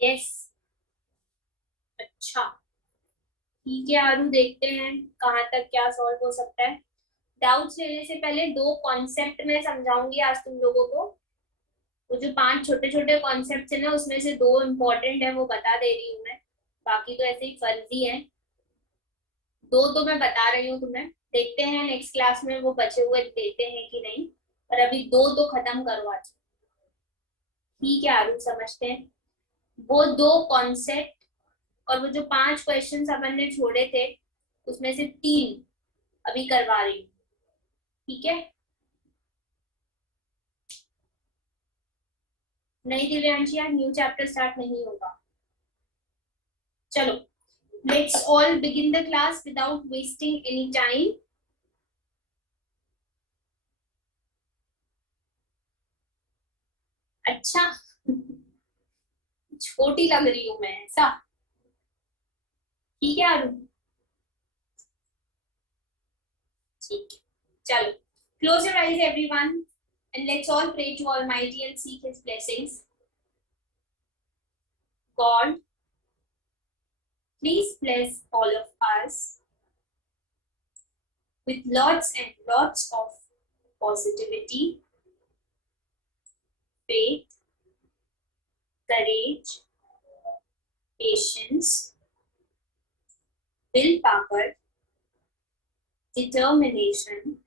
Yes. अच्छा, ठीक है आरू, देखते हैं कहाँ तक क्या सॉल्व हो सकता है। डाउट्स लेने से पहले दो कॉन्सेप्ट मैं समझाऊंगी आज तुम लोगों को। वो जो पांच छोटे छोटे कॉन्सेप्ट है ना, उसमें से दो इम्पोर्टेंट है, वो बता दे रही हूँ मैं। बाकी तो ऐसे ही फर्जी है। दो तो मैं बता रही हूँ तुम्हें, देखते हैं नेक्स्ट क्लास में वो बचे हुए देते हैं कि नहीं। पर अभी दो तो खत्म करो आज। ठीक है आरू, समझते हैं। वो दो कॉन्सेप्ट और वो जो पांच क्वेश्चन अपन ने छोड़े थे, उसमें से तीन अभी करवा रही हूँ। ठीक है। नहीं दिव्यांशी, यार न्यू चैप्टर स्टार्ट नहीं होगा। चलो, let's all begin the class without wasting any time. अच्छा, छोटी लग रही हूँ मैं ऐसा? ठीक है आरू। ठीक है, चलो। Close your eyes, everyone, and let's all pray to Almighty and seek His blessings. God, please bless all of us with lots and lots of positivity, faith, courage, patience, willpower, determination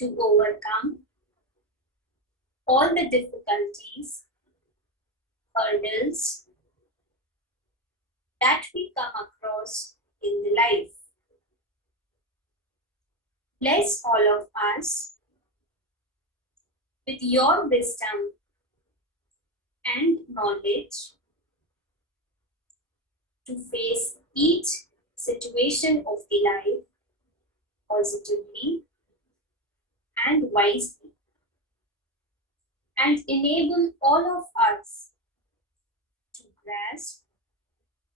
to overcome all the difficulties, hurdles that we come across in the life. Bless all of us with your wisdom and knowledge to face each situation of the life positively and wisely, and enable all of us to grasp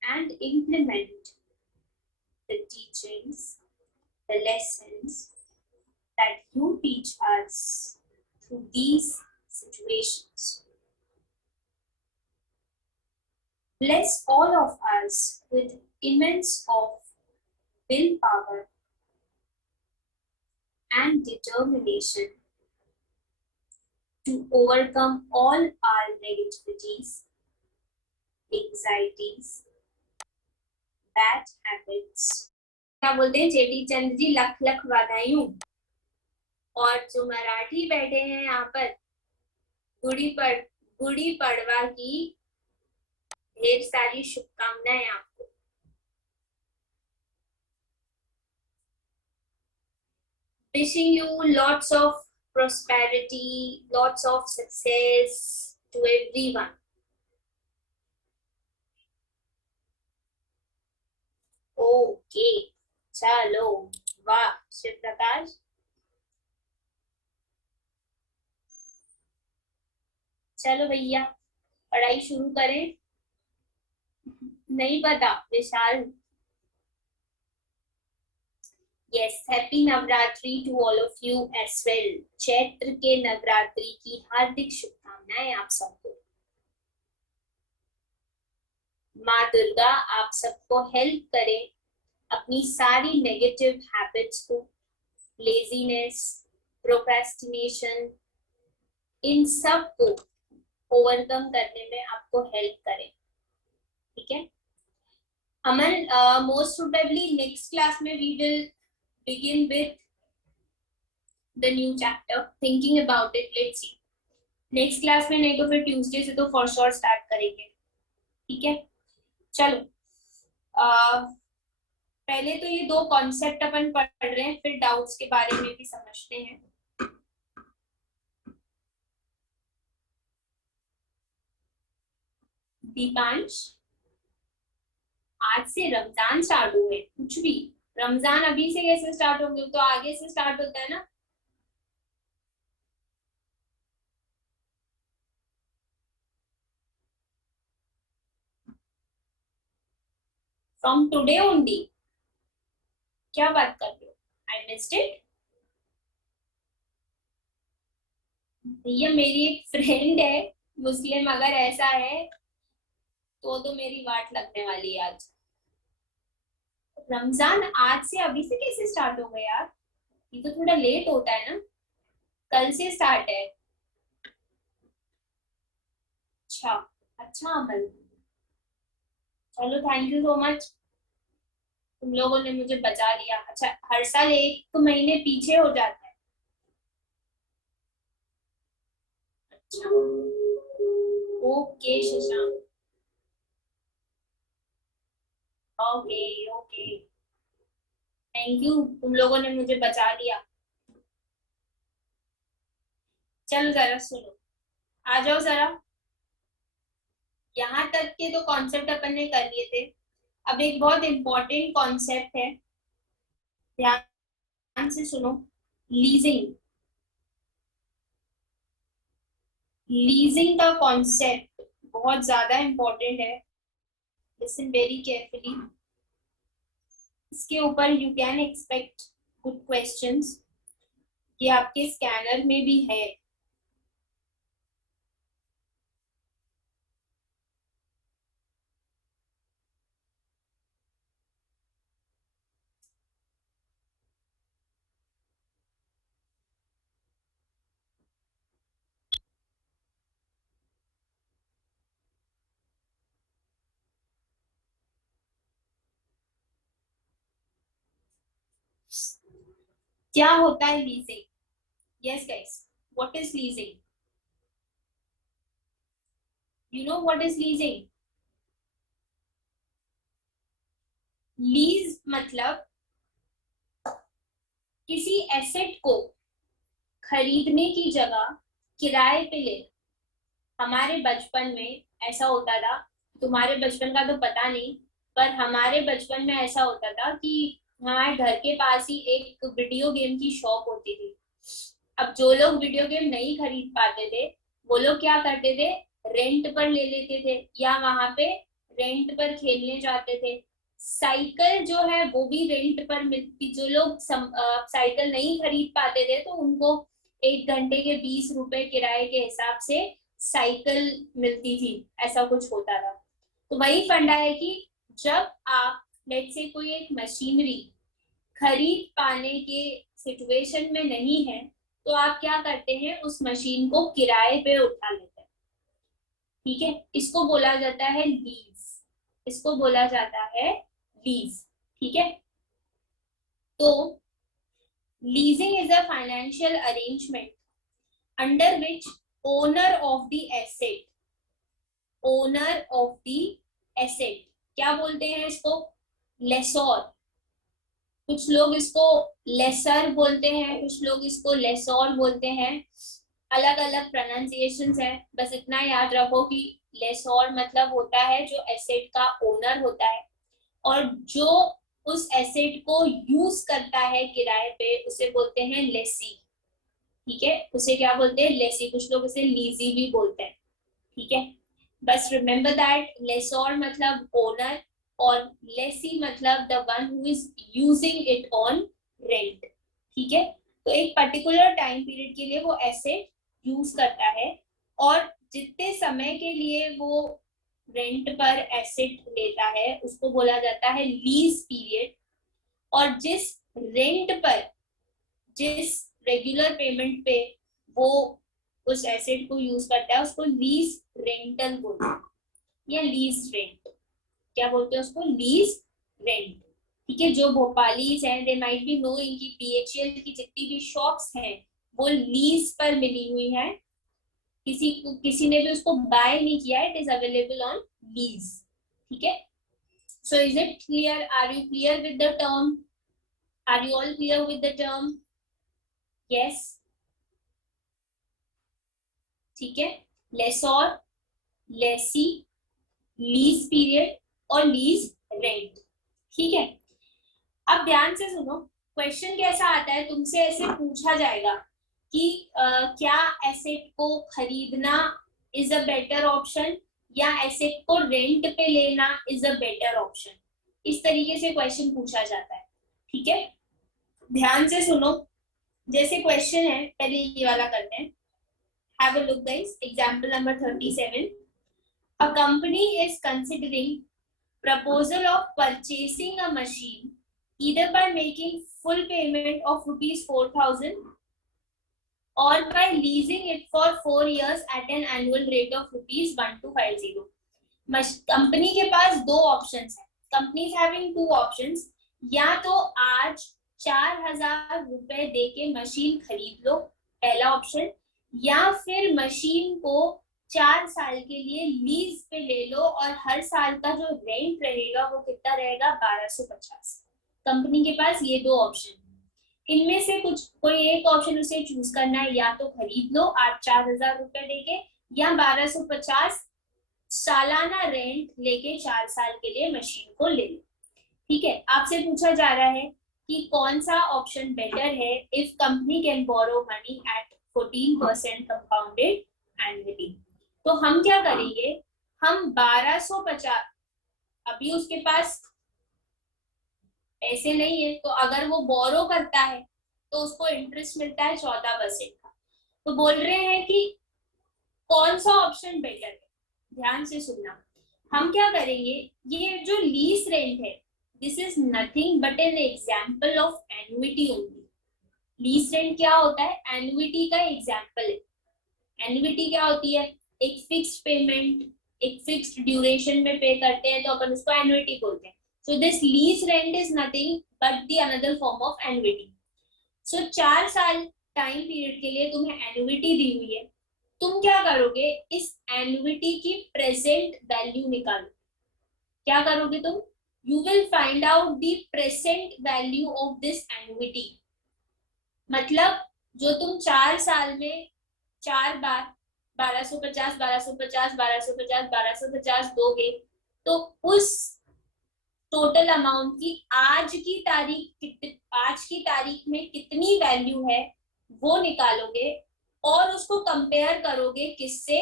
and implement the teachings, the lessons that you teach us through these situations. Bless all of us with immense of willpower and determination to overcome all our negativities, anxieties, bad habits. क्या बोलते हैं, चेटी चंद जी लख लख बधाइयों। और जो मराठी बैठे हैं यहाँ पर, गुड़ी पड़ गुड़ी पड़वा की ढेर सारी शुभकामनाएं आपको। Wishing you lots of prosperity, lots of success to everyone. Okay, चलो। वाह शिव प्रकाश। चलो भैया, पढ़ाई शुरू करें। नहीं पता Vishal. Yes, happy Navratri to all of you as well. Chaitra के नवरात्रि की हार्दिक शुभकामनाएं आप सबको। माँ दुर्गा आप सबको हेल्प करे अपनी सारी नेगेटिव हैबिट्स को, लेजीनेस, प्रोक्रेस्टिनेशन, इन सब को ओवरकम करने में आपको हेल्प करें। ठीक है Aman, most probably next class में we will begin with the new chapter, thinking about it, let's see. Next class में नहीं तो फिर ट्यूसडे से तो फॉर श्योर स्टार्ट करेंगे। ठीक है, चलो। पहले तो ये दो कॉन्सेप्ट अपन पढ़ रहे हैं, फिर डाउट्स के बारे में भी समझते हैं। दीपांश, आज से रमजान स्टार्ट हुए, कुछ भी। रमजान अभी से कैसे स्टार्ट होंगे, तो आगे से स्टार्ट होता है ना। From today only? क्या बात कर रहे हो, आई मिस्ड इट। भैया मेरी एक फ्रेंड है मुस्लिम, अगर ऐसा है तो मेरी वाट लगने वाली है आज। रमजान आज से अभी से कैसे स्टार्ट हो गया यार, ये तो थोड़ा लेट होता है ना, कल से स्टार्ट है। अच्छा, अच्छा अमल, चलो थैंक यू सो मच, तुम लोगों ने मुझे बचा लिया। अच्छा, हर साल एक महीने पीछे हो जाता है। अच्छा, okay Shashank, okay okay, thank you, तुम लोगों ने मुझे बचा लिया। चलो जरा सुनो, आ जाओ जरा, यहाँ तक के तो कॉन्सेप्ट अपन ने कर लिए थे। अब एक बहुत इंपॉर्टेंट कॉन्सेप्ट है, ध्यान से सुनो। लीजिंग, लीजिंग का कॉन्सेप्ट बहुत ज्यादा इंपॉर्टेंट है, लिसन वेरी केयरफुली। इसके ऊपर you can expect good questions, ये आपके स्कैनर में भी है। क्या होता है leasing? Yes guys, what is leasing? You know what is leasing? Lease मतलब किसी एसेट को खरीदने की जगह किराए पे ले। हमारे बचपन में ऐसा होता था, तुम्हारे बचपन का तो पता नहीं, पर हमारे बचपन में ऐसा होता था कि हमारे घर के पास ही एक वीडियो गेम की शॉप होती थी। अब जो लोग वीडियो गेम नहीं खरीद पाते थे, वो लोग क्या करते थे, रेंट पर ले लेते थे या वहां पे रेंट पर खेलने जाते थे। साइकिल जो है वो भी रेंट पर मिलती, जो लोग साइकिल नहीं खरीद पाते थे तो उनको 1 घंटे के 20 रुपए किराए के हिसाब से साइकिल मिलती थी, ऐसा कुछ होता था। तो वही फंडा है कि जब आप लेट से कोई एक मशीनरी खरीद पाने के सिचुएशन में नहीं है, तो आप क्या करते हैं, उस मशीन को किराए पे उठा लेते हैं। ठीक है, इसको बोला जाता है लीज, इसको बोला जाता है लीज। ठीक है, तो leasing is a financial arrangement under which owner of the asset, owner of the asset, क्या बोलते हैं इसको, लेसोर। कुछ लोग इसको लेसर बोलते हैं, कुछ लोग इसको लेसोर बोलते हैं, अलग अलग प्रोनाउंसिएशंस है। बस इतना याद रखो कि लेसोर मतलब होता है जो एसेट का ओनर होता है, और जो उस एसेट को यूज करता है किराए पे उसे बोलते हैं लेसी। ठीक है, उसे क्या बोलते हैं, लेसी, कुछ लोग इसे लीजी भी बोलते हैं। ठीक है, बस रिमेम्बर दैट लेसोर मतलब ओनर और लेसी मतलब the one who is using it on rent. ठीक है, तो एक पर्टिकुलर टाइम पीरियड के लिए वो एसेट यूज करता है, और जितने समय के लिए वो रेंट पर एसेट लेता है उसको बोला जाता है लीज पीरियड। और जिस रेंट पर, जिस रेगुलर पेमेंट पे वो उस एसेट को यूज करता है उसको लीज रेंटल बोलते हैं, या लीज रेंट, क्या बोलते हैं उसको, लीज रेंट। ठीक है, जो भोपालीज हैं दे माइट बी नोइंग कि बीएचईएल की जितनी भी शॉप्स हैं वो लीज पर मिली हुई है, किसी ने भी उसको बाय नहीं किया है, it is available on lease. ठीक है, so is it clear, are you clear with the term, are you all clear with the term? Yes, ठीक है, लेसोर, लेसी, लीज पीरियड और लीज रेंट। ठीक है, अब ध्यान से सुनो, क्वेश्चन कैसा आता है, तुमसे ऐसे पूछा जाएगा कि क्या एसेट को खरीदना इज अ बेटर ऑप्शन या एसेट को रेंट पे लेना इज अ बेटर ऑप्शन, इस तरीके से क्वेश्चन पूछा जाता है। ठीक है, ध्यान से सुनो, जैसे क्वेश्चन है, पहले ये वाला करते हैं। Have a look guys, example number 37, A company is considering proposal of purchasing a machine either by making full payment of rupees 4,000 or by leasing it for 4 years at an annual rate of rupees 1250. Company के पास दो options है. Company is having two options. या तो आज 4,000 रुपए दे के machine खरीद लो, पहला ऑप्शन. या फिर मशीन को 4 साल के लिए लीज पे ले लो और हर साल का जो रेंट रहेगा वो कितना रहेगा, 1250. कंपनी के पास ये दो ऑप्शन. इनमें से कोई एक ऑप्शन उसे चूज करना है. या तो खरीद लो आज 4,000 रुपए देके, या 1250 सालाना रेंट लेके 4 साल के लिए मशीन को ले लो. ठीक है, आपसे पूछा जा रहा है कि कौन सा ऑप्शन बेटर है if company can borrow money at 14% compounded annually. तो हम क्या करेंगे, हम 1250, अभी उसके पास पैसे नहीं है, तो अगर वो बोरो करता है तो उसको इंटरेस्ट मिलता है 14% का. तो बोल रहे हैं कि कौन सा ऑप्शन बेटर है. ध्यान से सुनना. हम क्या करेंगे, ये जो लीज रेंट है, this is nothing but an example of annuity only. Lease rent क्या होता है, एन्युइटी का एग्जाम्पल है. एन्युइटी क्या होती है, एक फिक्स्ड पेमेंट एक फिक्स्ड ड्यूरेशन में पे करते हैं तो अपन उसको एन्युइटी बोलते हैं. So this lease rent is nothing but the another form of annuity. So 4 साल टाइम पीरियड के लिए तुम्हें एन्युइटी दी हुई है. तुम क्या करोगे, इस एन्युइटी की प्रेजेंट वैल्यू निकालो. क्या करोगे तुम, you will find out the present value of this annuity. मतलब जो तुम 4 साल में 4 बार 1250 1250 1250 1250 दोगे, तो उस टोटल अमाउंट की आज की तारीख में कितनी वैल्यू है वो निकालोगे और उसको कंपेयर करोगे किससे,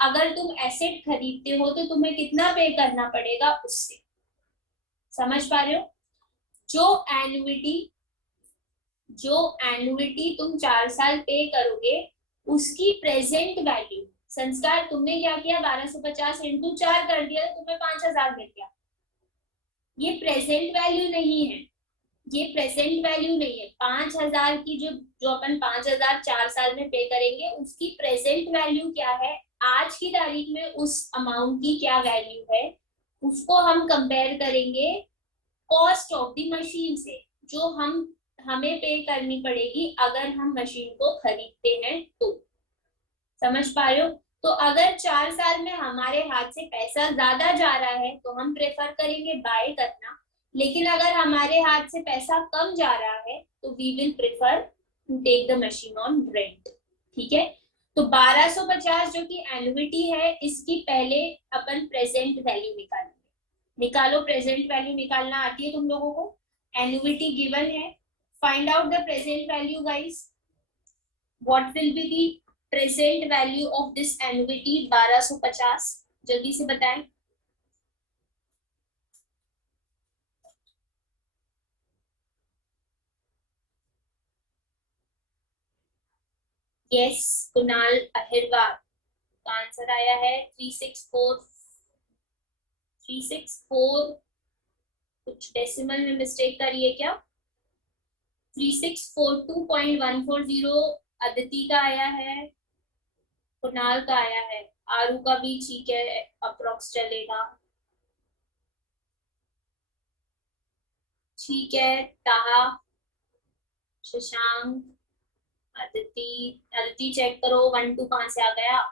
अगर तुम एसेट खरीदते हो तो तुम्हें कितना पे करना पड़ेगा उससे. समझ पा रहे हो. जो एन्युइटी तुम 4 साल पे करोगे उसकी प्रेजेंट वैल्यू, संस्कार तुमने क्या किया, 1250 इंटू 4 कर दिया तो तुम्हें 5,000 मिल गया. ये प्रेजेंट वैल्यू नहीं है, ये प्रेजेंट वैल्यू नहीं है. 5,000 की जो अपन 5,000 4 साल में पे करेंगे उसकी प्रेजेंट वैल्यू क्या है, आज की तारीख में उस अमाउंट की क्या वैल्यू है, उसको हम कंपेयर करेंगे कॉस्ट ऑफ द मशीन से, जो हमें पे करनी पड़ेगी अगर हम मशीन को खरीदते हैं तो. समझ पा रहे हो. तो अगर 4 साल में हमारे हाथ से पैसा ज्यादा जा रहा है तो हम प्रेफर करेंगे बाय करना. लेकिन अगर हमारे हाथ से पैसा कम जा रहा है तो we will prefer to take the machine on rent. ठीक है. तो 1250 जो कि एन्युइटी है, इसकी पहले अपन प्रेजेंट वैल्यू निकालेंगे. निकालो, प्रेजेंट वैल्यू निकालना आती है तुम लोगों को. एन्युइटी गिवन है, find out the present value guys. What will be the present value of this annuity 1250, जल्दी से बताएं. यस, कुणाल अहिरवार का आंसर आया है 364. कुछ डेसिमल में मिस्टेक करी है क्या, 3642.140 अदिति का आया है, कुणाल का आया है, आरू का भी ठीक है, अप्रोक्स चलेगा. ठीक है, ताहा, शशांक, अदिति चेक करो 1 2 कहां से आ गया.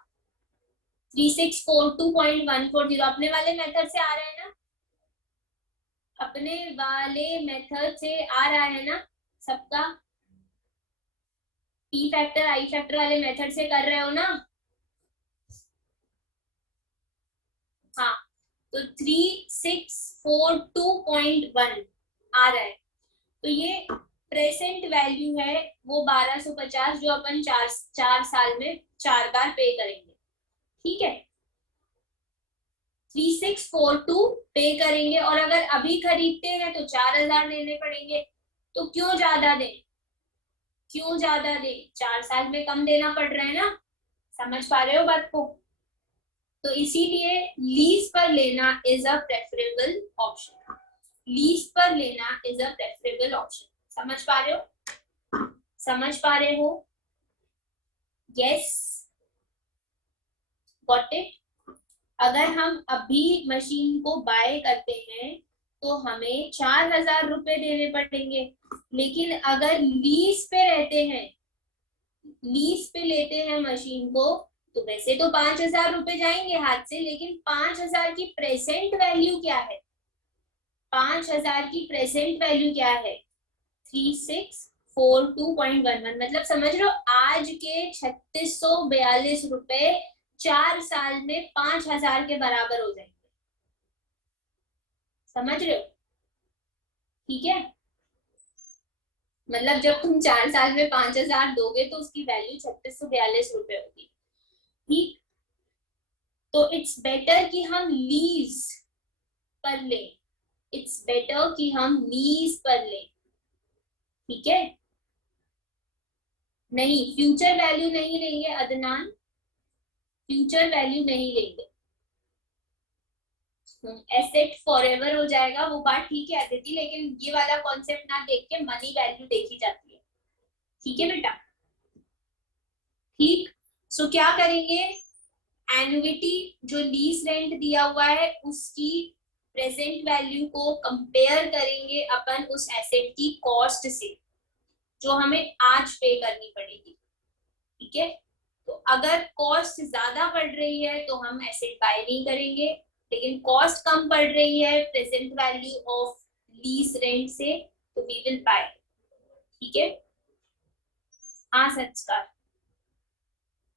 3642.140 अपने वाले मेथड से आ रहा है ना, अपने वाले मेथड से आ रहा है ना सबका. पी फैक्टर आई फैक्टर वाले मेथड से कर रहे हो ना. हाँ, तो 3642.1 आ रहा है. तो ये प्रेजेंट वैल्यू है वो 1250 जो अपन 4 साल में 4 बार पे करेंगे. ठीक है, 3642 पे करेंगे और अगर अभी खरीदते हैं तो 4,000 देने पड़ेंगे. तो क्यों ज्यादा दें, 4 साल में कम देना पड़ रहा है ना. समझ पा रहे हो बात को. तो इसीलिए लीज पर लेना is a preferable option, lease पर लेना इज अ प्रेफरेबल ऑप्शन। समझ पा रहे हो, समझ पा रहे हो? Yes, got it. अगर हम अभी मशीन को बाय करते हैं तो हमें 4,000 रुपए देने पड़ेंगे, लेकिन अगर लीज पे रहते हैं, लीज पे लेते हैं मशीन को, तो वैसे तो 5,000 रुपए जाएंगे हाथ से, लेकिन 5,000 की प्रेजेंट वैल्यू क्या है? 5,000 की प्रेजेंट वैल्यू क्या है? 3642.11, मतलब समझ लो आज के 3642 रुपए 4 साल में 5,000 के बराबर हो जाएंगे। समझ रहे हो? ठीक है, मतलब जब तुम 4 साल में 5,000 दोगे तो उसकी वैल्यू 3642 रुपए होगी। ठीक, तो इट्स बेटर कि हम लीज पर लें, इट्स बेटर कि हम लीज पर लें। ठीक है, नहीं फ्यूचर वैल्यू नहीं लेंगे अदनान, फ्यूचर वैल्यू नहीं लेंगे, एसेट फॉरएवर हो जाएगा। वो बात ठीक है अदिति, लेकिन ये वाला कॉन्सेप्ट ना देख के मनी वैल्यू देखी जाती है। ठीक है बेटा, ठीक। सो क्या करेंगे, एनुइटी जो लीज रेंट दिया हुआ है उसकी प्रेजेंट वैल्यू को कंपेयर करेंगे अपन उस एसेट की कॉस्ट से, जो हमें आज पे करनी पड़ेगी। ठीक है, तो अगर कॉस्ट ज्यादा पड़ रही है तो हम एसेट बाय नहीं करेंगे, लेकिन कॉस्ट कम पड़ रही है present value of lease rent से, तो वी विल बाय। ठीक है, हाँ संस्कार,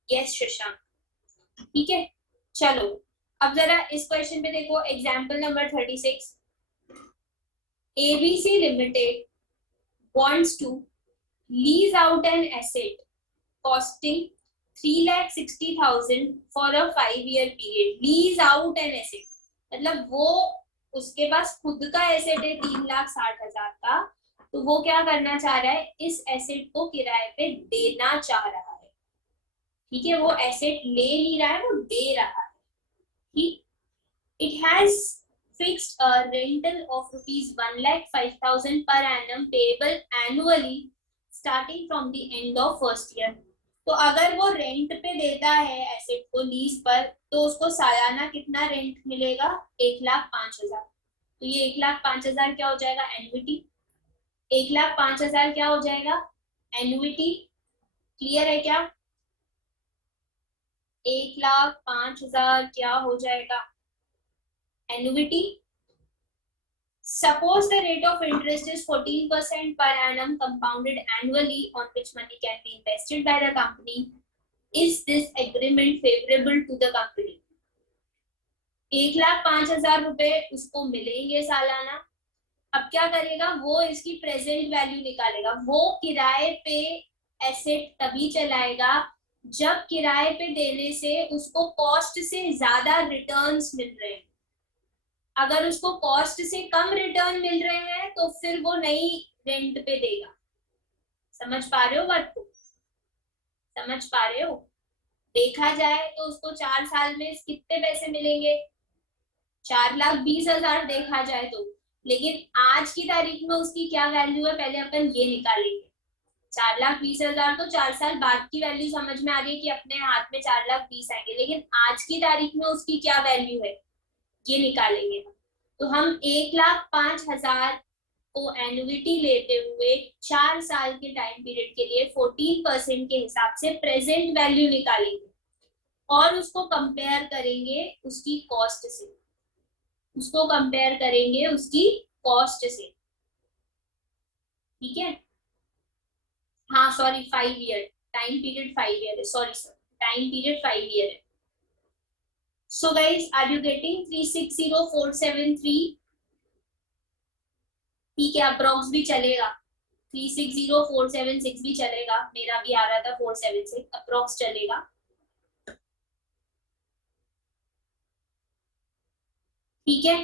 यस शशांक। ठीक है, चलो अब जरा इस क्वेश्चन पे देखो, example number 36। ABC limited wants to lease out an asset costing 3,60,000 for a 5-year period। Lease out an asset मतलब वो उसके पास खुद का एसेट है 3,60,000 का, तो वो क्या करना चाह रहा है, इस एसेट को किराए पे देना चाह रहा है। ठीक है, वो एसेट ले नहीं रहा है, वो दे रहा है। ठीक, it has fixed a rental of rupees 1,05,000 per annum payable annually starting from the end of first year। तो अगर वो रेंट पे देता है एसेट को लीज पर, तो उसको सालाना कितना रेंट मिलेगा? 1,05,000। तो ये 1,05,000 क्या हो जाएगा? एनुइटी। 1,05,000 क्या हो जाएगा? एनुइटी। क्लियर है क्या? 1,05,000 क्या हो जाएगा? Annuity. Suppose the rate of interest is 14% per annum compounded annually on which money can be invested by the company. Is this agreement favorable to the company? 1,05,000 रुपए उसको मिलेंगे सालाना। अब क्या करेगा वो, इसकी प्रेजेंट वैल्यू निकालेगा। वो किराए पे एसेट तभी चलाएगा जब किराए पे देने से उसको कॉस्ट से ज्यादा रिटर्न्स मिल रहे हैं। अगर उसको कॉस्ट से कम रिटर्न मिल रहे हैं तो फिर वो नई रेंट पे देगा। समझ पा रहे हो बात को? समझ पा रहे हो? देखा जाए तो उसको 4 साल में कितने पैसे मिलेंगे? 4,20,000 देखा जाए तो, लेकिन आज की तारीख में उसकी क्या वैल्यू है पहले अपन ये निकालेंगे। 4,20,000 तो 4 साल बाद की वैल्यू समझ में आ रही है कि अपने हाथ में 4,20,000 आएंगे, लेकिन आज की तारीख में उसकी क्या वैल्यू है ये निकालेंगे हम। तो हम 1,05,000 को एनुइटी लेते हुए 4 साल के टाइम पीरियड के लिए 14% के हिसाब से प्रेजेंट वैल्यू निकालेंगे और उसको कंपेयर करेंगे उसकी कॉस्ट से, उसको कंपेयर करेंगे उसकी कॉस्ट से। ठीक है, हाँ sorry 5 year, time period 5 year है, sorry sir time period 5 year है। So guys, are you getting 360,473? ठीक है, अप्रॉक्स भी चलेगा, 360,476 भी चलेगा, मेरा भी आ रहा था 476, अप्रॉक्स चलेगा। ठीक है,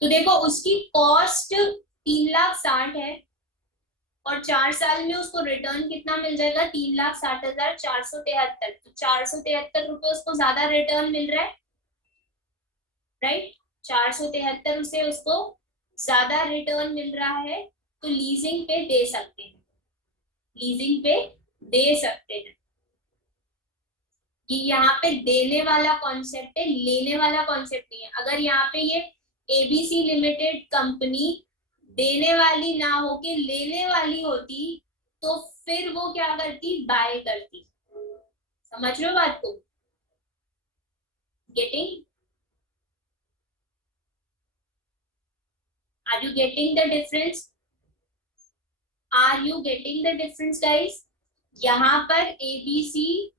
तो देखो उसकी कॉस्ट 3,60,000 है, और 4 साल में उसको रिटर्न कितना मिल जाएगा, 3,60,473। तो 473 रुपए उसको ज्यादा रिटर्न मिल रहा है, राइट। 473 से उसको ज्यादा रिटर्न मिल रहा है, तो लीजिंग पे दे सकते हैं, लीजिंग पे दे सकते हैं। कि यहाँ पे देने वाला कॉन्सेप्ट है, लेने वाला कॉन्सेप्ट नहीं है। अगर यहाँ पे ये एबीसी लिमिटेड कंपनी देने वाली ना होके लेने वाली होती, तो फिर वो क्या करती, बाय करती। समझ रहे हो बात को, getting, are you getting the difference, are you getting the difference guys. यहाँ पर एबीसी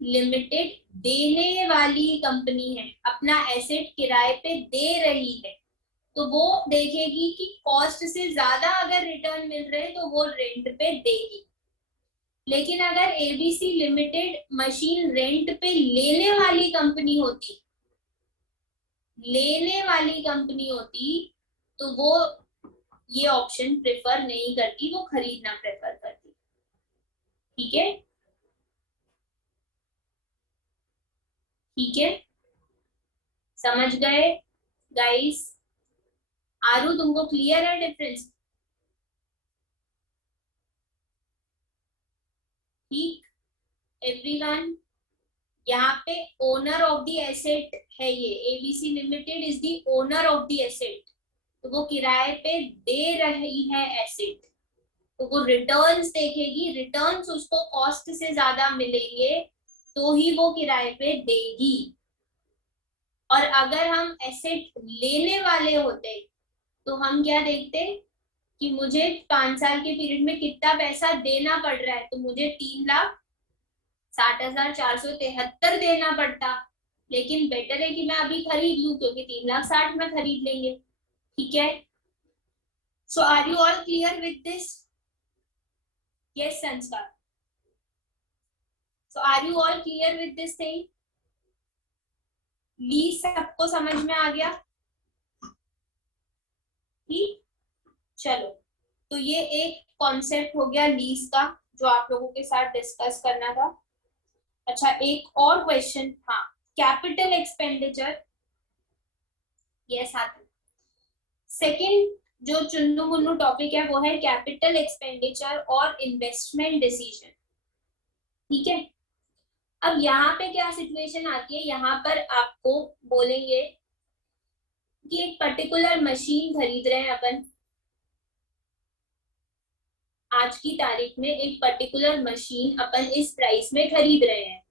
लिमिटेड देने वाली कंपनी है, अपना एसेट किराए पे दे रही है, तो वो देखेगी कि कॉस्ट से ज्यादा अगर रिटर्न मिल रहे हैं तो वो रेंट पे देगी। लेकिन अगर एबीसी लिमिटेड मशीन रेंट पे लेने वाली कंपनी होती, लेने वाली कंपनी होती, तो वो ये ऑप्शन प्रेफर नहीं करती, वो खरीदना प्रेफर करती। ठीक है, ठीक है, समझ गए गाइस, आरू तुमको क्लियर है डिफरेंस, ठीक एवरीवन। यहाँ पे ओनर ऑफ द एसेट है, ये ABC limited is the owner of the asset, तो वो किराए पे दे रही है एसेट, तो वो रिटर्न्स देखेगी, रिटर्न्स उसको कॉस्ट से ज्यादा मिलेंगे तो ही वो किराए पे देगी। और अगर हम एसेट लेने वाले होते तो हम क्या देखते कि मुझे 5 साल के पीरियड में कितना पैसा देना पड़ रहा है, तो मुझे 3,60,473 देना पड़ता। लेकिन बेटर है कि मैं अभी खरीद लूं, क्योंकि 3,60,000 में खरीद लेंगे। ठीक है, so are you all clear with this, yes Sanskar, so are you all clear with this thing, lease सबको समझ में आ गया, ठीक। चलो, तो ये एक कॉन्सेप्ट हो गया लीज का, जो आप लोगों के साथ डिस्कस करना था। अच्छा, एक और क्वेश्चन, हाँ, कैपिटल एक्सपेंडिचर, यस आते, सेकंड जो चुन्नू मुन्नू टॉपिक है वो है कैपिटल एक्सपेंडिचर और इन्वेस्टमेंट डिसीजन। ठीक है, अब यहाँ पे क्या सिचुएशन आती है, यहाँ पर आपको बोलेंगे कि एक पर्टिकुलर मशीन खरीद रहे हैं अपन, आज की तारीख में एक पर्टिकुलर मशीन अपन इस प्राइस में खरीद रहे हैं,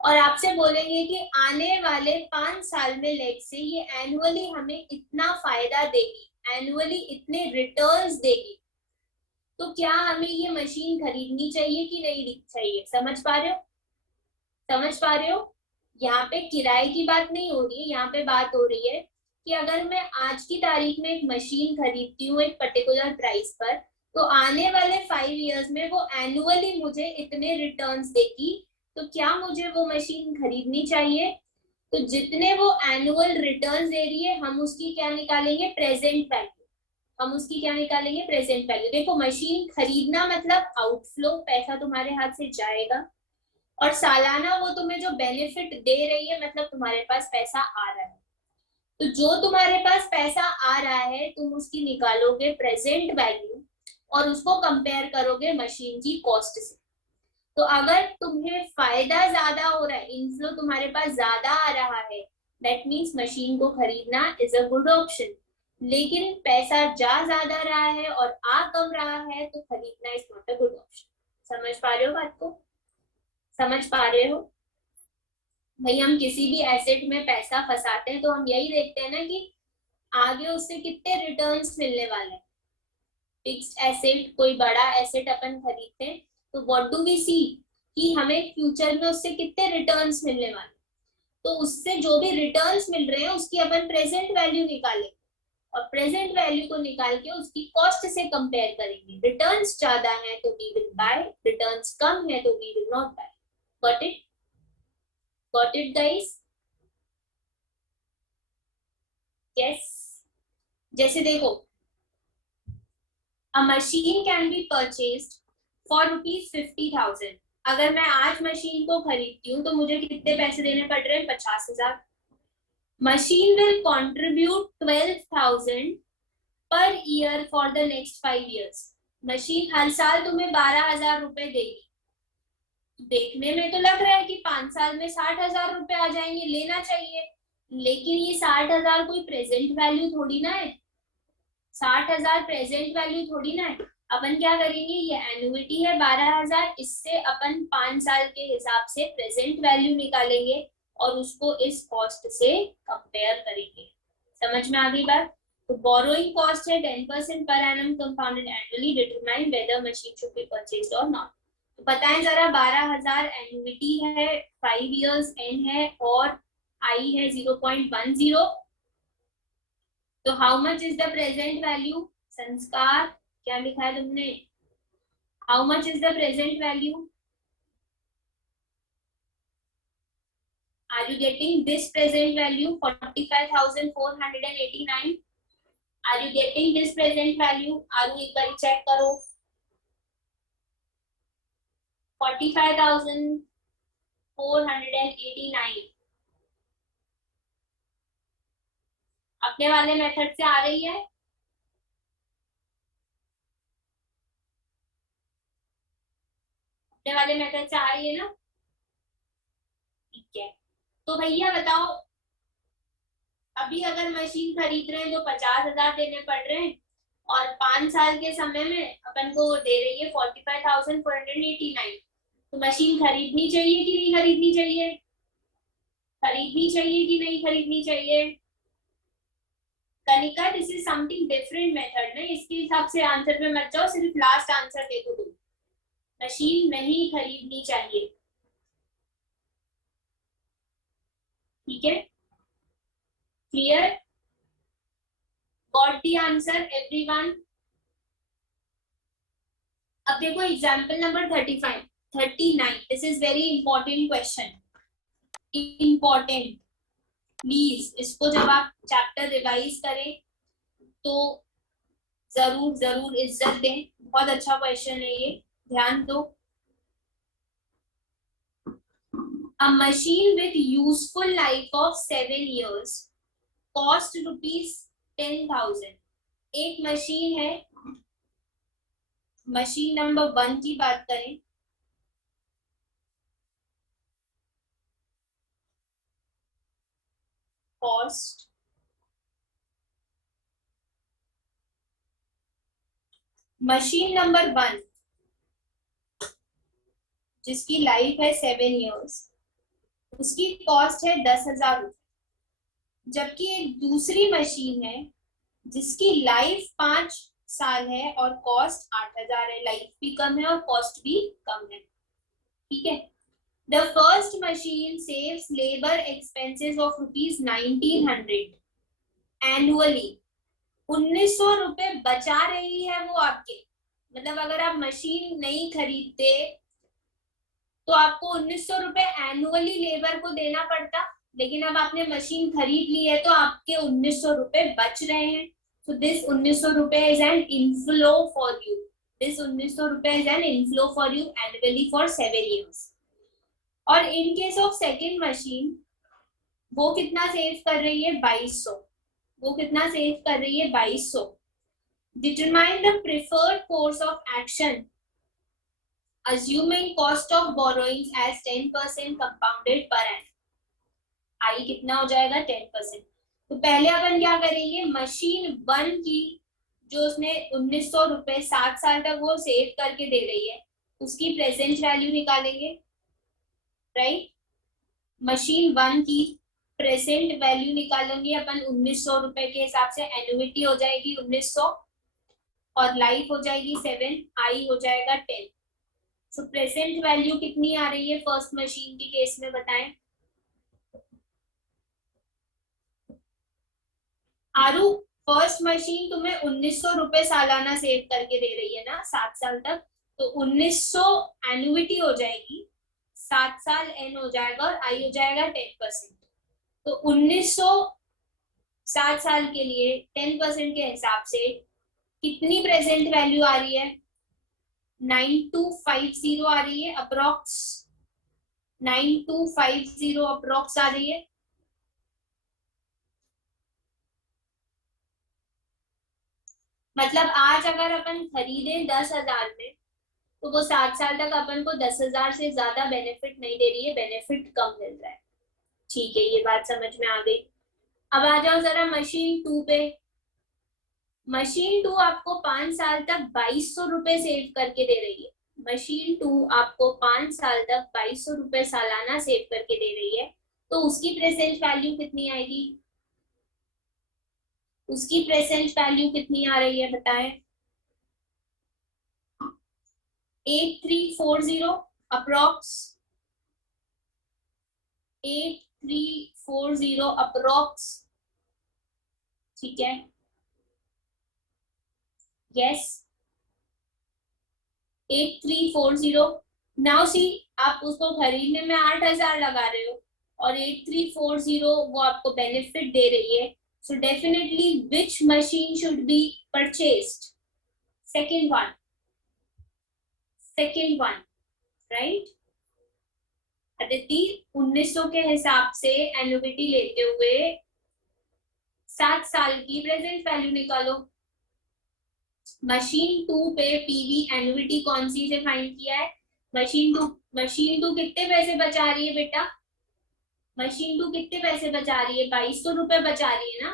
और आपसे बोलेंगे कि आने वाले 5 साल में लेट से ये एनुअली हमें इतना फायदा देगी, एनुअली इतने रिटर्न्स देगी, तो क्या हमें ये मशीन खरीदनी चाहिए कि नहीं चाहिए। समझ पा रहे हो, समझ पा रहे हो, यहाँ पे किराए की बात नहीं हो रही है, यहाँ पे बात हो रही है कि अगर मैं आज की तारीख में एक मशीन खरीदती हूँ एक पर्टिकुलर प्राइस पर, तो आने वाले 5 इयर्स में वो एनुअली मुझे इतने रिटर्न्स देगी, तो क्या मुझे वो मशीन खरीदनी चाहिए। तो जितने वो एनुअल रिटर्न्स दे रही है, हम उसकी क्या निकालेंगे, प्रेजेंट वैल्यू, हम उसकी क्या निकालेंगे, प्रेजेंट वैल्यू। देखो, मशीन खरीदना मतलब आउटफ्लो, पैसा तुम्हारे हाथ से जाएगा, और सालाना वो तुम्हें जो बेनिफिट दे रही है, मतलब तुम्हारे पास पैसा आ रहा है, तो जो तुम्हारे पास पैसा आ रहा है तुम उसकी निकालोगे प्रेजेंट वैल्यू, और उसको कंपेयर करोगे मशीन की कॉस्ट से। तो अगर तुम्हें फायदा ज्यादा हो रहा है, इनफ्लो तुम्हारे पास ज्यादा आ रहा है, दैट मीन्स मशीन को खरीदना इज अ गुड ऑप्शन। लेकिन पैसा जा ज्यादा रहा है और आ कम रहा है, तो खरीदना is not a good option. समझ पा रहे हो बात को, समझ पा रहे हो भाई। हम किसी भी एसेट में पैसा फंसाते हैं तो हम यही देखते हैं ना कि आगे उससे कितने रिटर्न्स मिलने वाले हैं। फिक्स्ड एसेट, कोई बड़ा एसेट अपन खरीदते हैं, तो व्हाट डू वी सी कि हमें फ्यूचर में उससे कितने रिटर्न्स मिलने वाले, तो उससे जो भी रिटर्न्स मिल रहे हैं उसकी अपन प्रेजेंट वैल्यू निकालेंगे, और प्रेजेंट वैल्यू को निकाल के उसकी कॉस्ट से कंपेयर करेंगे। रिटर्न्स ज्यादा है तो वी विल बाय, रिटर्न्स कम है तो we will not buy. Got it, got it guys, yes. जैसे देखो, a machine can be purchased for ₹50,000। अगर मैं आज मशीन को खरीदती हूँ तो मुझे कितने पैसे देने पड़ रहे हैं? 50,000। Machine will contribute 12,000 per year for the next 5 years। Machine हर साल तुम्हें 12,000 रुपए देगी। देखने में तो लग रहा है कि 5 साल में 60,000 रुपए आ जाएंगे, लेना चाहिए। लेकिन ये 60,000 कोई प्रेजेंट वैल्यू थोड़ी ना है। 60,000 प्रेजेंट वैल्यू थोड़ी ना है। अपन क्या करेंगे, ये एनुइटी है 12,000, इससे अपन 5 साल के हिसाब से प्रेजेंट वैल्यू निकालेंगे और उसको इस कॉस्ट से कंपेयर करेंगे। समझ में आ गई बात? तो बोरोइंग कॉस्ट है 10% per annum compounded annually, determine whether machine should be purchased और नॉट। तो बताएं जरा, 12,000 एनुइटी है, 5 years एन है और आई है 0.10। तो how much is the present value? संस्कार, क्या लिखा है तुमने? How much is the present value? Are you getting this present value? 45,489. Are you getting this present value? आरु एक बार चेक करो। 45,489 अपने वाले मेथड से आ रही है? अपने वाले मेथड से आ रही है ना? ठीक है। तो भैया बताओ, अभी अगर मशीन खरीद रहे हैं तो 50,000 देने पड़ रहे हैं और 5 साल के समय में अपन को दे रही है 45,489। तो मशीन खरीदनी चाहिए कि नहीं खरीदनी चाहिए? खरीदनी चाहिए कि नहीं खरीदनी चाहिए? Kanika, this is something different method ना, इसके हिसाब से आंसर पे मत जाओ, सिर्फ लास्ट आंसर देखो तुम। मशीन नहीं खरीदनी चाहिए, ठीक है? Clear? Got the answer everyone? अब देखो example number 35, 39, this is very important question, important. Please इसको जब आप चैप्टर रिवाइज करें तो जरूर जरूर इज्जत दें। बहुत अच्छा क्वेश्चन है ये, ध्यान दो। A machine with useful life of 7 years cost ₹10,000। एक मशीन है, मशीन नंबर 1 की बात करें, कॉस्ट मशीन नंबर 1 जिसकी लाइफ है 7 years, उसकी कॉस्ट है 10,000 रुपए। जबकि एक दूसरी मशीन है जिसकी लाइफ 5 साल है और कॉस्ट 8,000 है। लाइफ भी कम है और कॉस्ट भी कम है, ठीक है? The first machine saves labor expenses of ₹1,900 annually। 1,900 रुपए बचा रही है वो आपके। मतलब अगर आप मशीन नहीं खरीदते तो आपको 1,900 रुपए एनुअली लेबर को देना पड़ता, लेकिन अब आपने मशीन खरीद ली है तो आपके 1,900 रुपए बच रहे हैं। So this 1,900 रुपए is an inflow for you. This 1,900 रुपए is an inflow for you annually for 7 years। और in case of second machine वो कितना सेव कर रही है? 2,200। वो कितना सेव कर रही है? 2,200। Determine the preferred course of action assuming cost of borrowings as 10% compounded per annum। आई कितना हो जाएगा? 10%। तो पहले अपन क्या करेंगे, मशीन 1 की जो उसने 1,900 रुपए 7 साल तक वो सेव करके दे रही है, उसकी प्रेजेंट वैल्यू निकालेंगे, राइट? मशीन 1 की प्रेजेंट वैल्यू निकालेंगे अपन 1,900 रुपए के हिसाब से। एनुइटी हो जाएगी 1,900 और लाइफ हो जाएगी 7, आई हो जाएगा 10। सो प्रेजेंट वैल्यू कितनी आ रही है फर्स्ट मशीन की केस में, बताएं? आरू, फर्स्ट मशीन तुम्हें 1,900 रुपए सालाना सेव करके दे रही है ना 7 साल तक, तो 1,900 एनुइटी हो जाएगी, 7 साल एन हो जाएगा और आई हो जाएगा 10%। तो 1,900 7 साल के लिए 10% के हिसाब से कितनी प्रेजेंट वैल्यू आ रही है? 9250 आ रही है अप्रोक्स, 9250 अप्रोक्स आ रही है। मतलब आज अगर अपन खरीदे 10,000 में, तो वो 7 साल तक अपन को 10,000 से ज्यादा बेनिफिट नहीं दे रही है, बेनिफिट कम मिल रहा है। ठीक है, ये बात समझ में आ गई। अब आ जाओ जरा मशीन 2 पे। मशीन 2 आपको 5 साल तक 2200 रुपए सेव करके दे रही है। मशीन 2 आपको 5 साल तक 2200 रुपए सालाना सेव करके दे रही है। तो उसकी प्रेजेंट वैल्यू कितनी आएगी? उसकी प्रेजेंट वैल्यू कितनी आ रही है बताएं? 8340 अप्रोक्स, 8340 अप्रोक्स। ठीक है, यस, 8340। नाउ सी, आप उसको खरीदने में 8,000 लगा रहे हो और 8340 वो आपको बेनिफिट दे रही है। So definitely which machine should be purchased? Second one, second one, right. Aditi, 1900 के हिसाब से एन्युइटी लेते हुए 7 साल की प्रेजेंट वैल्यू निकालो। मशीन 2 पे पीवी एन्युइटी कौन सी से फाइंड किया है? मशीन टू कितने पैसे बचा रही है बेटा? मशीन 2 कितने पैसे बचा रही है? 2200 रुपए बचा रही है ना।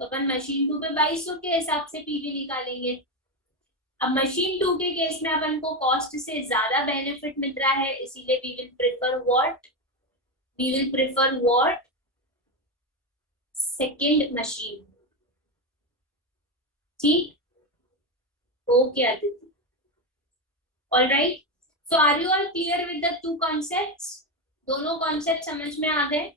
तो अपन मशीन 2 पे 2200 के हिसाब से पीवी निकालेंगे। अब मशीन 2 के केस में अपन को कॉस्ट से ज्यादा बेनिफिट मिल रहा है, इसीलिए we will prefer what? We will prefer what? Second machine. ठीक, okay Aditya, all right. So are you all clear with the two concepts? दोनों कॉन्सेप्ट समझ में आ गए?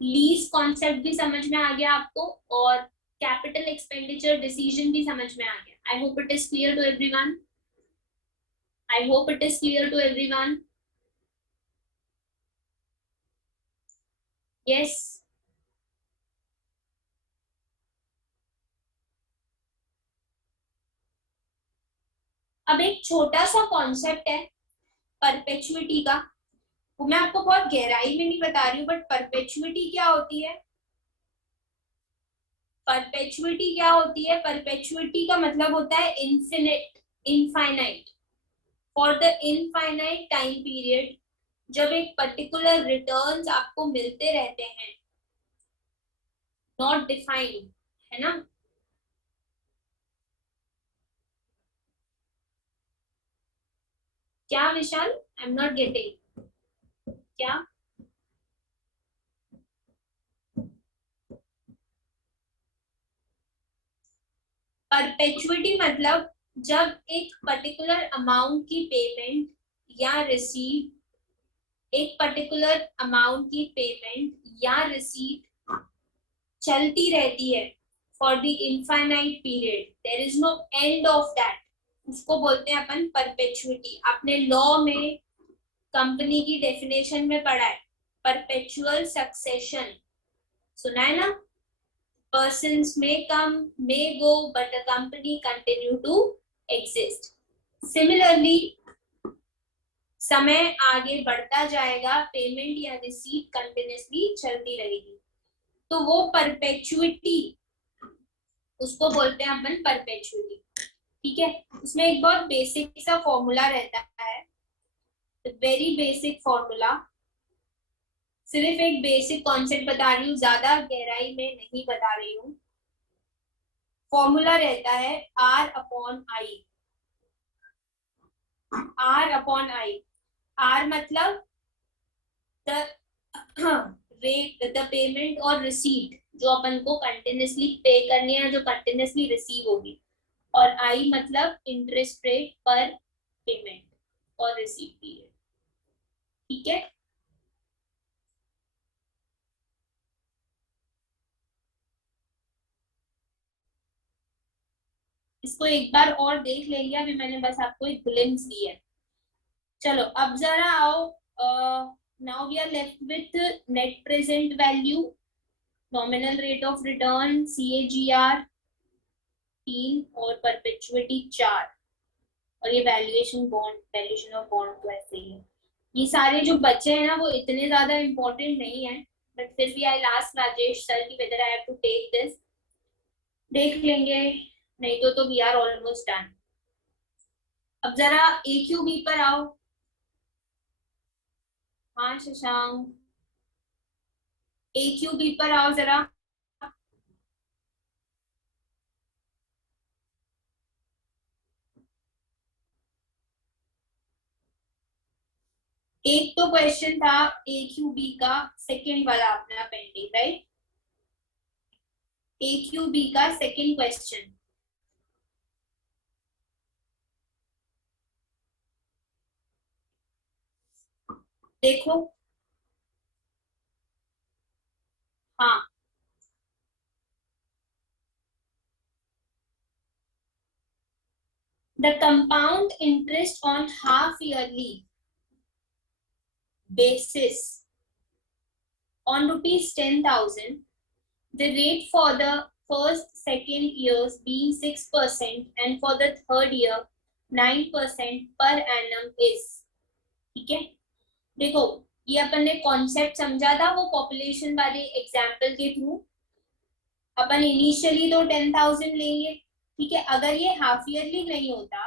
लीज कॉन्सेप्ट भी समझ में आ गया आपको, और कैपिटल एक्सपेंडिचर डिसीजन भी समझ में आ गया। I hope it is clear to everyone. I hope it is clear to everyone. Yes, अब एक छोटा सा कॉन्सेप्ट है परपेचुइटी का, वो मैं आपको बहुत गहराई में नहीं बता रही हूँ, बट परपेचुइटी क्या होती है? परपेचुइटी क्या होती है? परपेचुइटी का मतलब होता है infinite, infinite, for the infinite time period. जब एक पर्टिकुलर रिटर्न्स आपको मिलते रहते हैं, नॉट डिफाइंड, है ना। क्या Vishal? I am not getting. क्या? परपेचुइटी मतलब जब एक पर्टिकुलर अमाउंट की पेमेंट या रिसीव, एक पर्टिकुलर अमाउंट की पेमेंट या रिसीट चलती रहती है for the infinite period, there is no end of that, उसको बोलते हैं अपन परपेचुइटी। आपने लॉ में कंपनी की डेफिनेशन में पढ़ा है परपेचुअल सक्सेशन, सुना है ना? persons may come, may go, but the company continue to exist. Similarly, समय आगे बढ़ता जाएगा, पेमेंट या रिसीट कंटिन्यूसली चलती रहेगी, तो वो परपेचुइटी, उसको बोलते हैं अपन परपेचुइटी। ठीक है, उसमें एक बहुत बेसिक सा फॉर्मूला रहता है, वेरी बेसिक फॉर्मूला, सिर्फ एक बेसिक कॉन्सेप्ट बता रही हूँ, ज्यादा गहराई में नहीं बता रही हूँ। फॉर्मूला रहता है R upon I, R upon I. R मतलब द रेट, द पेमेंट और रिसीट जो अपन को कंटिन्यूसली पे करनी है, जो कंटिन्यूसली रिसीव होगी, और आई मतलब इंटरेस्ट रेट पर पेमेंट और रिसीव पीरियड। ठीक है, इसको एक बार और देख लेंगे, अभी मैंने बस आपको एक ग्लिम्स दी है। चलो अब जरा आओ, now we are left with net present value, nominal rate of return, CAGR। 3 और परपेचुइटी 4 और ये वैल्यूएशन ऑफ बॉन्ड तो ऐसे ही है। ये सारे जो बचे हैं ना वो इतने ज्यादा इम्पोर्टेंट नहीं है, बट फिर भी आई लास्ट राजेश सर की whether I have to take this, देख लेंगे, नहीं तो वी आर ऑलमोस्ट डन। अब जरा ए क्यू बी पर आओ। हाँ शशांक, ए क्यू बी पर आओ जरा। एक तो क्वेश्चन था ए क्यू बी का, सेकेंड वाला अपना पेंडिंग, राइट? ए क्यू बी का सेकेंड क्वेश्चन देखो। हाँ, the compound interest on half yearly basis on rupees 10,000, the rate for the first second years being 6% and for the third year 9% per annum is। ठीक है, देखो ये अपन ने concept समझा था वो पॉपुलेशन वाले एग्जाम्पल के थ्रू। अपन इनिशियली तो 10,000 लेंगे, ठीक है। अगर ये हाफ ईयरली नहीं होता,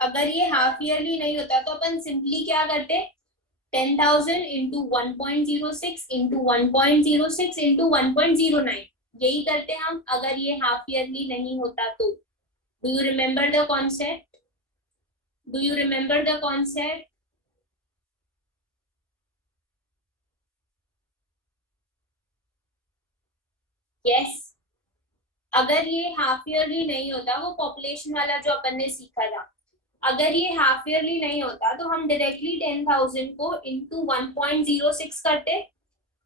अगर ये हाफ ईयरली नहीं होता तो अपन सिंपली क्या करते, 10,000 इंटू 1.06 इंटू 1.06 इंटू 1.09, यही करते हम अगर ये हाफ ईयरली नहीं होता तो। Do you remember the concept? Do you remember the concept? Yes, अगर ये हाफ ईयरली नहीं होता, वो पॉपुलेशन वाला जो अपन ने सीखा था, अगर ये हाफ ईयरली नहीं होता तो हम डायरेक्टली 10,000 को इंटू 1.06 करते,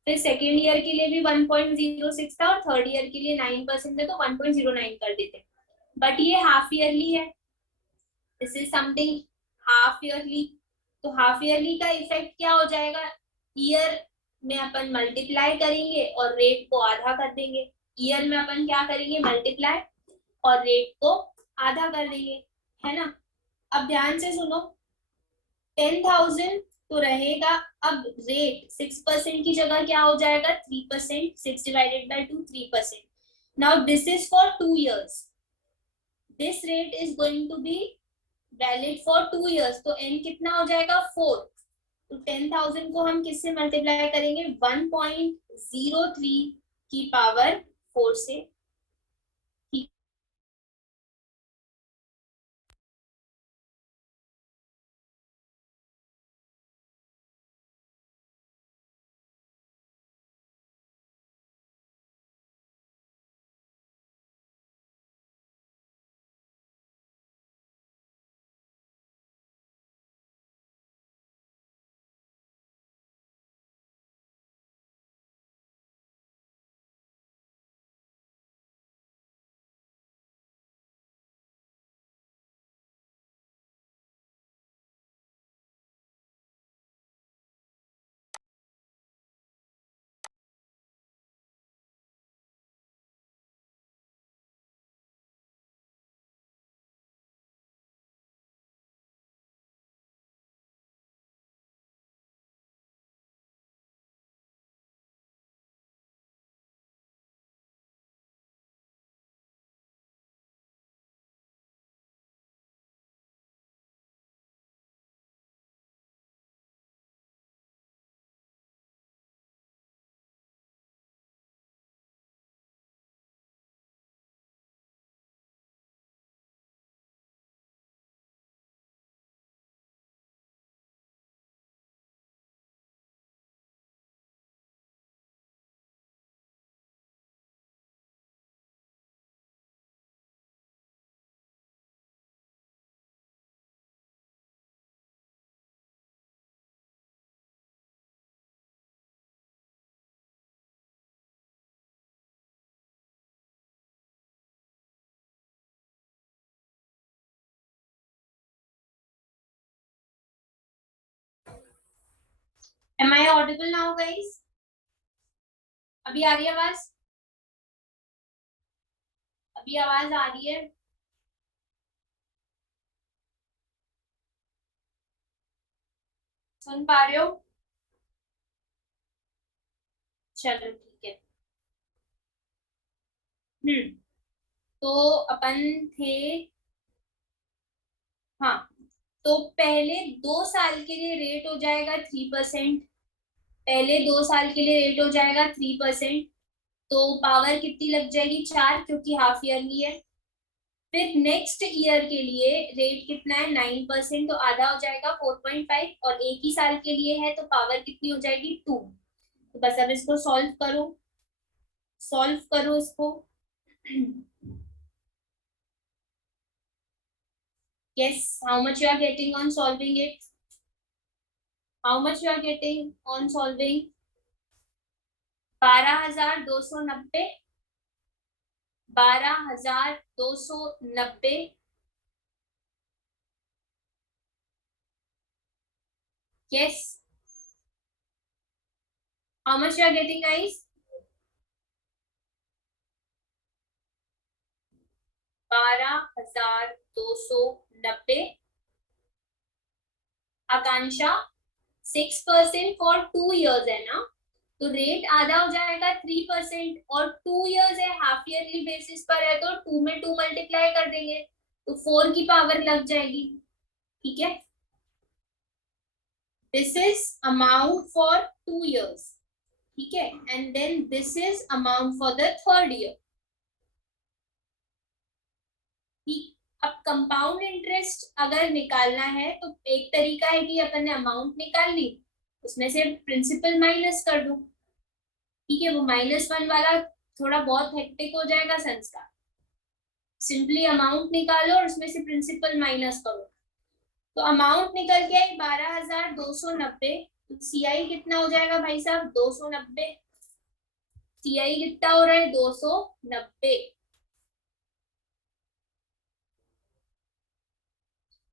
फिर सेकेंड ईयर के लिए भी 1.06 था और थर्ड ईयर के लिए 9% है तो 1.09 कर देते। बट ये हाफ ईयरली है, this is something half yearly, तो हाफ ईयरली का इफेक्ट क्या हो जाएगा, ईयर में अपन मल्टीप्लाई करेंगे और रेट को आधा कर देंगे। ईयर में अपन क्या करेंगे, मल्टीप्लाई और रेट को आधा कर देंगे, है ना। अब ध्यान से सुनो, 10,000 तो रहेगा, अब रेट 6% की जगह क्या हो जाएगा, 3%, 6 divided by 2 3%। Now this is for 2 years, this rate is going to be valid for 2 years, तो एन कितना हो जाएगा 4। तो 10,000 को हम किससे मल्टीप्लाई करेंगे, 1.03 की पावर 4 से। Am I audible now, guys? अभी आ रही है आवाज? अभी आवाज आ रही है? सुन पा रहे हो? चलो ठीक है। तो अपन थे, हाँ, तो पहले 2 साल के लिए रेट हो जाएगा 3%। पहले 2 साल के लिए रेट हो जाएगा 3%। तो पावर कितनी लग जाएगी? 4, क्योंकि हाफ ईयरली है। फिर नेक्स्ट ईयर के लिए रेट कितना है? 9%, तो आधा हो जाएगा 4.5, और एक ही साल के लिए है तो पावर कितनी हो जाएगी? 2। तो बस अब इसको सॉल्व करो, सॉल्व करो इसको। Guess how much you are getting on solving it? How much you are getting on solving? 12,290। 12,290। Yes. How much you are getting, guys? 12,290। Akanksha, 6% for 2 years है ना, तो रेट आधा हो जाएगा 3%, और 2 years है, हाफ ईयरली बेसिस पर है, तो 2 में 2 मल्टीप्लाई कर देंगे तो 4 की पावर लग जाएगी। ठीक है, this is amount for 2 years। ठीक है, and then this is amount for the third year. ठीक, अब कंपाउंड इंटरेस्ट अगर निकालना है तो एक तरीका है कि अपन ने अमाउंट निकाल ली, उसमें से प्रिंसिपल माइनस कर दूं। ठीक है, वो -1 वाला थोड़ा बहुत हेक्टिक हो जाएगा संस्कार। सिंपली अमाउंट निकालो और उसमें से प्रिंसिपल माइनस करो। तो अमाउंट निकल के आई 12,290। तो सीआई कितना हो जाएगा भाई साहब? 290। सीआई कितना हो रहा है? 290।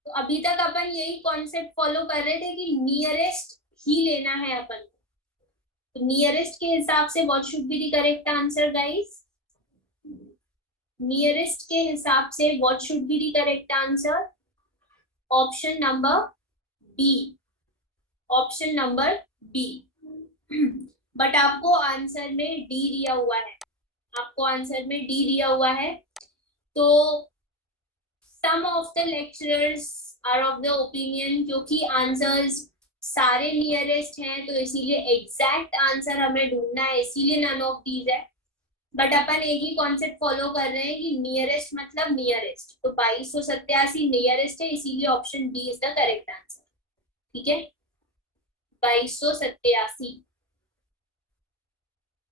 तो अभी तक अपन यही कॉन्सेप्ट फॉलो कर रहे थे कि नियरेस्ट ही लेना है अपन। तो नियरेस्ट के हिसाब से what should be the correct answer guys? Nearest के हिसाब से what should be the correct answer? Option number B. Option number B. But आपको आंसर में डी दिया हुआ है, आपको आंसर में डी दिया हुआ है। तो some of the lecturers are of the opinion, क्योंकि आंसर्स सारे नियरेस्ट हैं तो इसीलिए एग्जैक्ट आंसर हमें ढूंढना है, इसीलिए नन ऑफ दीज है। बट अपन एक ही कॉन्सेप्ट फॉलो कर रहे हैं कि नियरेस्ट मतलब नियरेस्ट, तो 2287 नियरेस्ट है, इसीलिए option D is the correct answer. ठीक है, 2287,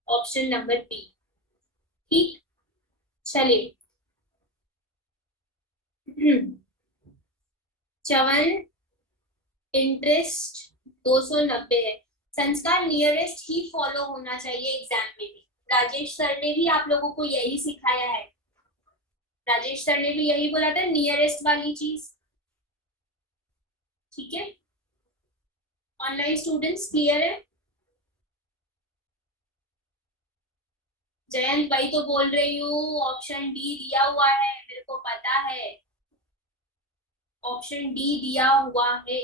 ऑप्शन नंबर बी। ठीक, चलिए। चवन, इंटरेस्ट 290 है। संस्कार नियरेस्ट ही फॉलो होना चाहिए एग्जाम में भी। राजेश सर ने भी आप लोगों को यही सिखाया है, राजेश सर ने भी यही बोला था, नियरेस्ट वाली चीज। ठीक है, ऑनलाइन स्टूडेंट्स क्लियर है? जयंत भाई तो बोल रही हूँ ऑप्शन डी दिया हुआ है, मेरे को पता है, ऑप्शन डी दिया हुआ है।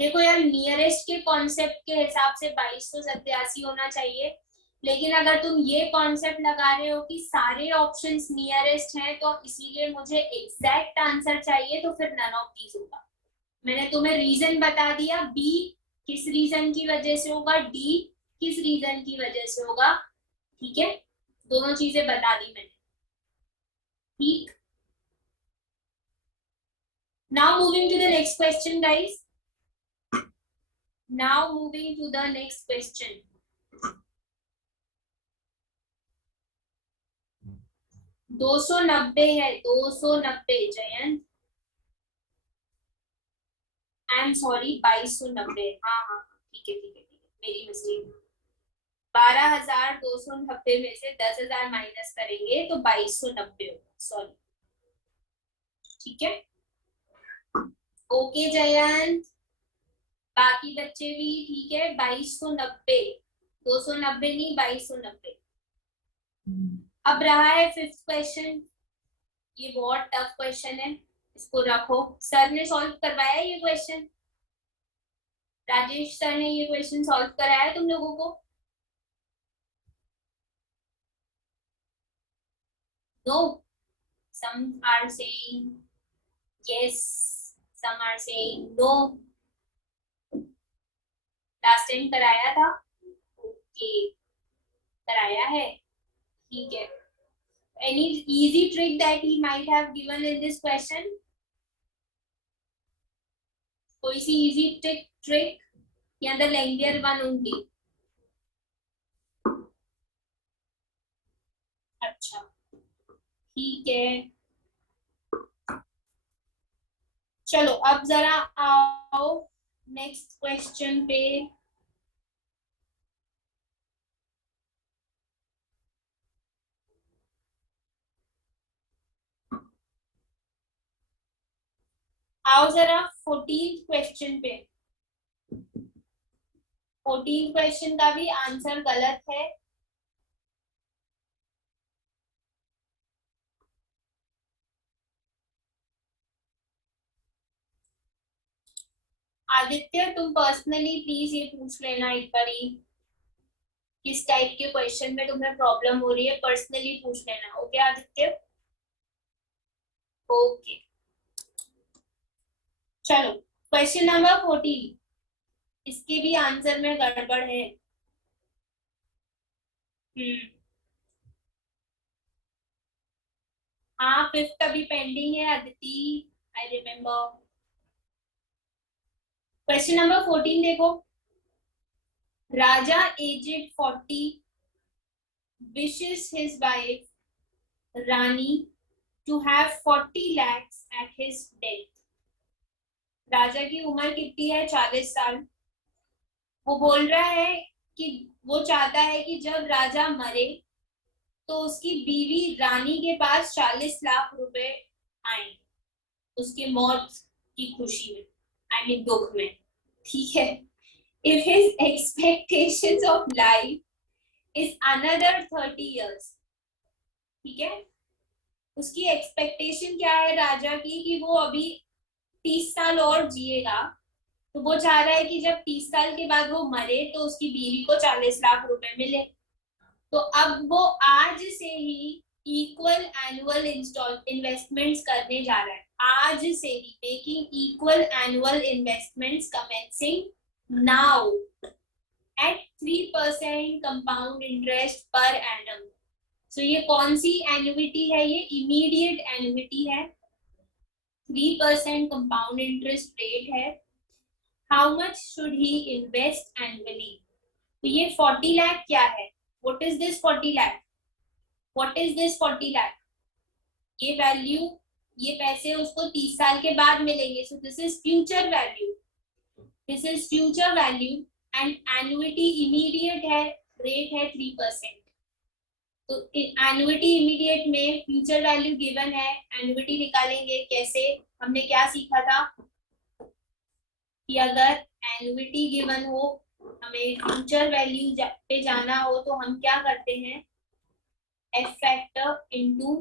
देखो यार, नियरेस्ट के कॉन्सेप्ट के हिसाब से 2287 होना चाहिए, लेकिन अगर तुम ये कॉन्सेप्ट लगा रहे हो कि सारे ऑप्शंस नियरेस्ट हैं तो इसीलिए मुझे एग्जैक्ट आंसर चाहिए, तो फिर नन ऑफ दीज होगा। मैंने तुम्हें रीजन बता दिया, बी किस रीजन की वजह से होगा, डी किस रीजन की वजह से होगा। ठीक है, दोनों चीजें बता दी मैंने। ठीक, now moving to the next question guys. Now moving to the next question. 290 है, 290 जयंत, आई एम सॉरी, 2290। हाँ हाँ, ठीक है ठीक है ठीक है, मेरी मिस्टेक। 12,290 में से 10,000 माइनस करेंगे तो 2290 होगा, सॉरी। ठीक है, ओके जयंत, बाकी बच्चे भी ठीक है। 2290, 290 नहीं, 2290। अब रहा है फिफ्थ क्वेश्चन, ये बहुत टफ क्वेश्चन है, इसको रखो। सर ने सॉल्व करवाया ये क्वेश्चन? राजेश सर ने ये क्वेश्चन सॉल्व कराया है तुम लोगों को? No, some are saying yes, some are saying no. Last time कराया था? ओके, कराया है, ठीक है। Any easy trick that he might have given in this question? कोई सी easy trick या the lengthier one only? अच्छा, ठीक है। चलो अब जरा आओ नेक्स्ट क्वेश्चन पे। आओ जरा 14th क्वेश्चन पे। 14th क्वेश्चन का भी आंसर गलत है। आदित्य तुम पर्सनली प्लीज ये पूछ लेना एक बारी, किस टाइप के क्वेश्चन में तुम्हें प्रॉब्लम हो रही है, पर्सनली पूछ लेना। Okay Aditya, okay. चलो क्वेश्चन नंबर 14, इसके भी आंसर में गड़बड़ है। हाँ, 5th अभी पेंडिंग है Aditi, I remember. Question number 14 देखो। राजा aged 40 wishes his wife Rani to have 40 lakhs at his death. राजा की उम्र कितनी है? 40 साल। वो बोल रहा है कि वो चाहता है कि जब राजा मरे तो उसकी बीवी रानी के पास 40 लाख रुपए आए उसके मौत की खुशी में, आई मीन दुख में, ठीक है। If his expectations of life is another 30 years, ठीक है, उसकी एक्सपेक्टेशन क्या है राजा की कि वो अभी 30 साल और जिएगा, तो वो चाह रहा है कि जब 30 साल के बाद वो मरे तो उसकी बीवी को 40 लाख रुपए मिले। तो अब वो आज से ही इक्वल एनुअल इन्वेस्टमेंट्स करने जा रहा है, आज से ही making equal annual investments commencing now at 3% compound interest per annum. So ये कौन सी एन्युइटी है? ये इमीडिएट एन्युइटी है, 3% कंपाउंड इंटरेस्ट रेट है। How much should he invest annually? तो ये 40 लाख क्या है? What is this 40 lakh? What is this 40 lakh? ये वैल्यू, ये पैसे उसको 30 साल के बाद मिलेंगे। So this is future value, this is future value and annuity immediate है, रेट है 3%। तो एन्युइटी इमीडिएट में फ्यूचर वैल्यू गिवन है, एन्युइटी निकालेंगे कैसे? हमने क्या सीखा था कि अगर एन्युइटी गिवन हो, हमें फ्यूचर वैल्यू पे जाना हो तो हम क्या करते हैं? एफ फैक्टर इंटू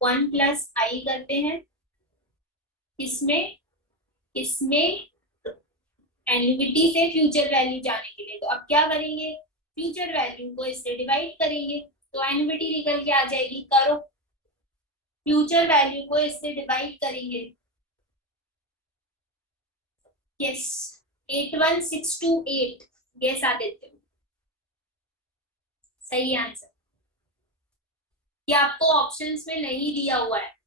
1 प्लस आई करते हैं। इसमें एन्युइटी से फ्यूचर वैल्यू जाने के लिए। तो अब क्या करेंगे? फ्यूचर वैल्यू को इससे डिवाइड करेंगे तो एन्युइटी निकल के आ जाएगी। करो, फ्यूचर वैल्यू को इससे डिवाइड करेंगे। यस, 81628। यस आदित्य, सही आंसर। ये आपको ऑप्शंस में नहीं दिया हुआ है।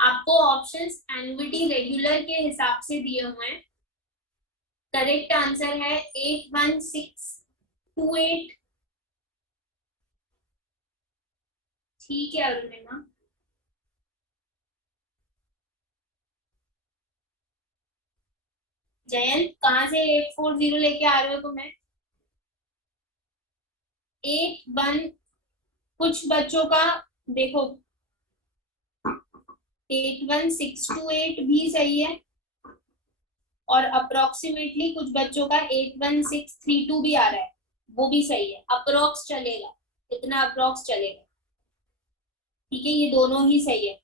आपको ऑप्शंस एन्युइटी रेगुलर के हिसाब से दिए हुए हैं। करेक्ट आंसर है 81628। ठीक है अरुणिमा, जयंत कहाँ से 840 लेके आ रहे हो तुम्हें? 81, कुछ बच्चों का देखो 81628 भी सही है और अप्रोक्सीमेटली कुछ बच्चों का 81632 भी आ रहा है। वो भी सही है, अप्रोक्स चलेगा, इतना अप्रोक्स चलेगा। ठीक है, ये दोनों ही सही है।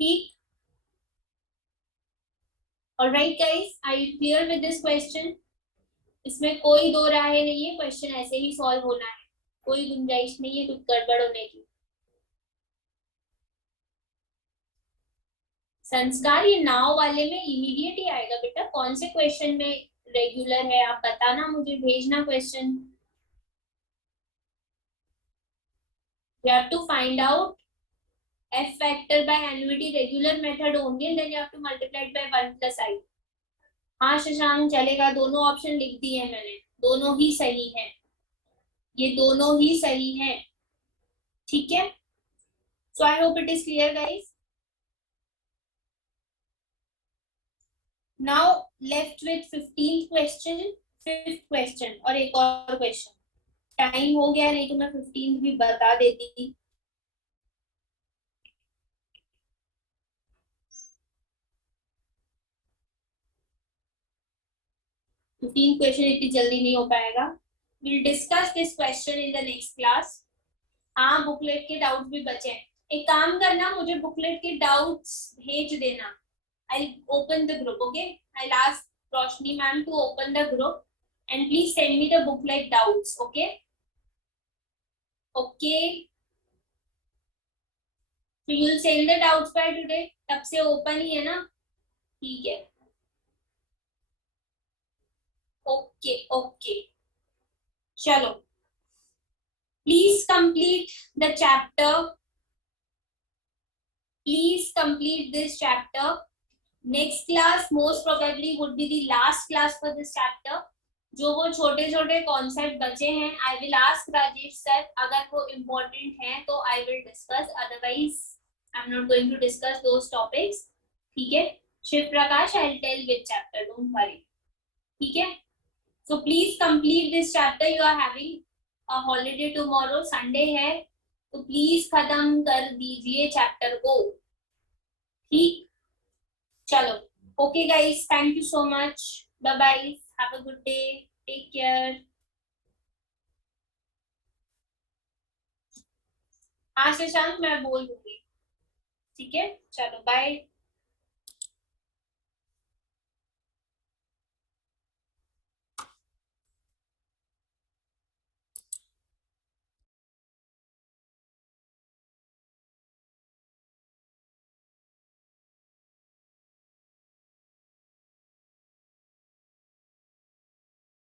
ठीक। Alright guys, I you clear with this question? इसमें कोई दो राय नहीं है, क्वेश्चन ऐसे ही सॉल्व होना है, कोई गुंजाइश नहीं है कुछ गड़बड़ होने की। संस्कार ये नाव वाले में इमीडिएट ही आएगा बेटा, कौन से क्वेश्चन में रेगुलर है आप बताना, मुझे भेजना question. You have to find out f factor by annuity regular method only and then you have to multiply it by 1 plus I। हाँ शशांक चलेगा, दोनों ऑप्शन लिख दिए हैं मैंने, दोनों ही सही हैं, ये दोनों ही सही हैं। ठीक है, so I hope it is clear guys. Now left with 15th question, 5th question और एक और क्वेश्चन। टाइम हो गया, नहीं तो मैं 15th भी बता देती। 15th क्वेश्चन इतनी जल्दी नहीं हो पाएगा। Will discuss this question in the next class. हाँ बुकलेट के डाउट्स भी बचे हैं, एक काम करना, मुझे बुकलेट के डाउट्स भेज देना। I'll open the group, okay? I'll ask Roshni ma'am to open the group and please send me the booklet doubts, okay? Okay. So you'll send the doubts by today. तब से open ही है ना? ठीक है। Okay, okay. चलो। Please complete the chapter. Please complete this chapter. Next class most probably would be the last class for this chapter. जो वो छोटे छोटे कॉन्सेप्ट बचे हैं, I will ask Rajesh sir, अगर वो इम्पोर्टेंट हैं तो I will discuss, otherwise I am not going to discuss those topics. ठीक है, Shiv Prakash I will tell which chapter, don't worry. ठीक है, so please complete this chapter, you are having a holiday tomorrow, Sunday है, तो please खत्म कर दीजिए chapter को। ठीक, चलो, okay guys, thank you so much, bye bye, have a good day, take care. हाँ शशांक मैं बोल दूंगी। ठीक है, चलो बाय।